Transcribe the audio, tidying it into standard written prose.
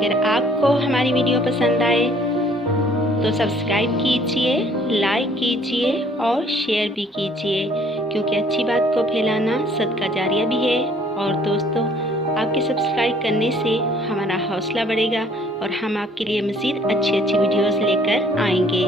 अगर आपको हमारी वीडियो पसंद आए तो सब्सक्राइब कीजिए, लाइक कीजिए और शेयर भी कीजिए, क्योंकि अच्छी बात को फैलाना सदका जारिया भी है। और दोस्तों, आपके सब्सक्राइब करने से हमारा हौसला बढ़ेगा और हम आपके लिए मज़ीद अच्छी वीडियोस लेकर आएंगे।